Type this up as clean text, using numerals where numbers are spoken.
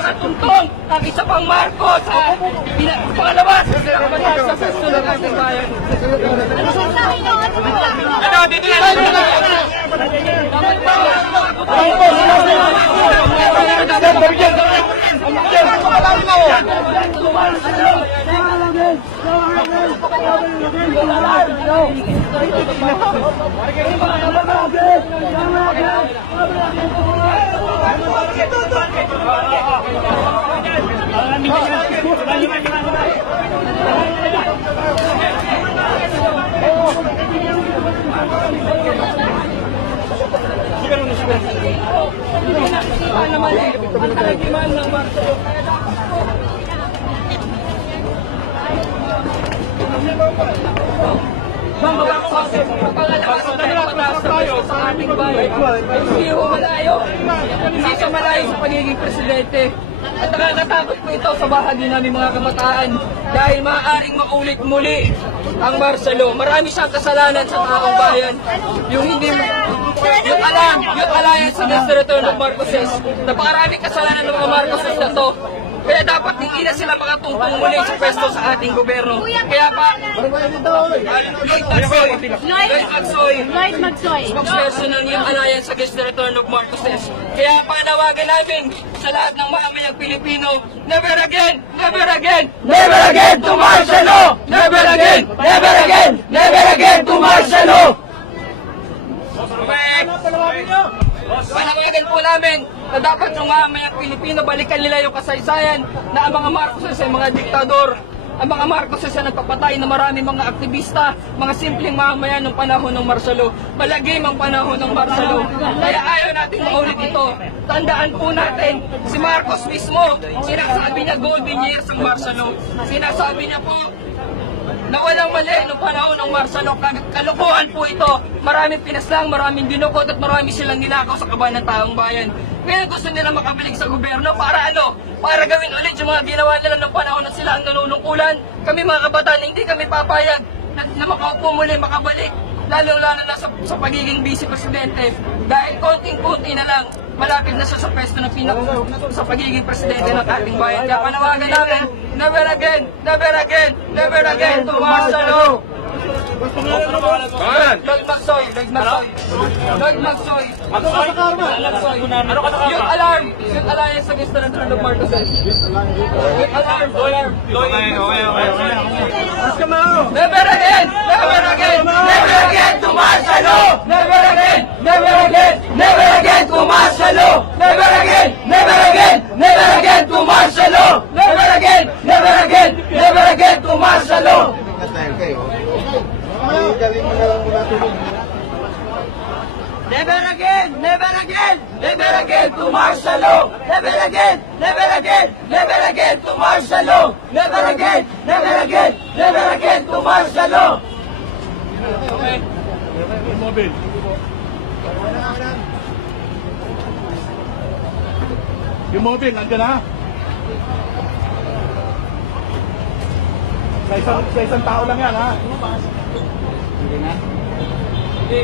nakatuntong ang isa pang Marcos sa pangalabas sa pwesto ng ating bayan. Ano, dito yan! Ang talagiman ng Marcos. Pangalakas tayo sa ating bayan. Hindi ho malayo. Hindi siya malayo sa pagiging presidente. At nakakatakot po ito sa bahagi namin mga kabataan dahil maaaring maulit muli ang Marcelo. Marami siyang kasalanan sa taong bayan. Yung alliance against the return of Marcoses. Napakaraming kasalanan ng mga Marcoses na to. Kaya dapat hindi na sila makatungtong muli sa pwesto sa ating gobyerno. Kaya pa, Lloyd Magsoy, spokesperson ng yung Alliance Against the Return of Marcoses. Kaya panawagan namin sa lahat ng mamamayang Pilipino, never again, never again, never again to Marcelo! Never again, never again, never again to Marcelo! Panawagan po namin na dapat yung mamayang Pilipino balikan nila yung kasaysayan na ang mga Marcoses ay mga diktador. Ang mga Marcoses ay nagpapatay na marami mga aktivista, mga simpleng mamamayan ng panahon ng Marcelo. Malagim ang panahon ng Marcelo. Kaya ayaw natin maulit ito. Tandaan po natin, si Marcos mismo, sinasabi niya golden years ang Marcelo. Sinasabi niya po na walang mali noong panahon ng Marcelo. Kalokohan po ito. Maraming pinaslang, maraming dinukot at marami silang ninakaw sa kaban ng taong bayan. Ngayon gusto nila makabalik sa gobyerno para ano? Para gawin ulit yung mga ginawa nila ng panahon na sila ang nanunungkulan. Kami mga kabataan, hindi kami papayag na makaupo muli, makabalik. Lalo-lalo na sa pagiging vice-presidente. Dahil konting-kunti na lang, malapit na siya sa pwesto ng sa pagiging presidente ng ating bayan. Kaya panawagan namin, never again, never again, never again to Marcelo! Lloyd Magsoy, Lloyd Magsoy, Lloyd Magsoy. Yung alarm, yung alliance against the return of Marcoses. Yung alarm. Never again, never again, never again to Marcelo! Never again, never again, never again to Marcelo! Never again, never again, never again to Marcelo! Never again, never again, never again to Marcelo! Never again, never again, never again to Marcelo! Never again, never again, never again to Marcelo! Never again, never again, never again to Marcelo! Yung mobile, nandiyan na. Sa isang tao lang yan, ha? Hindi na? Hindi.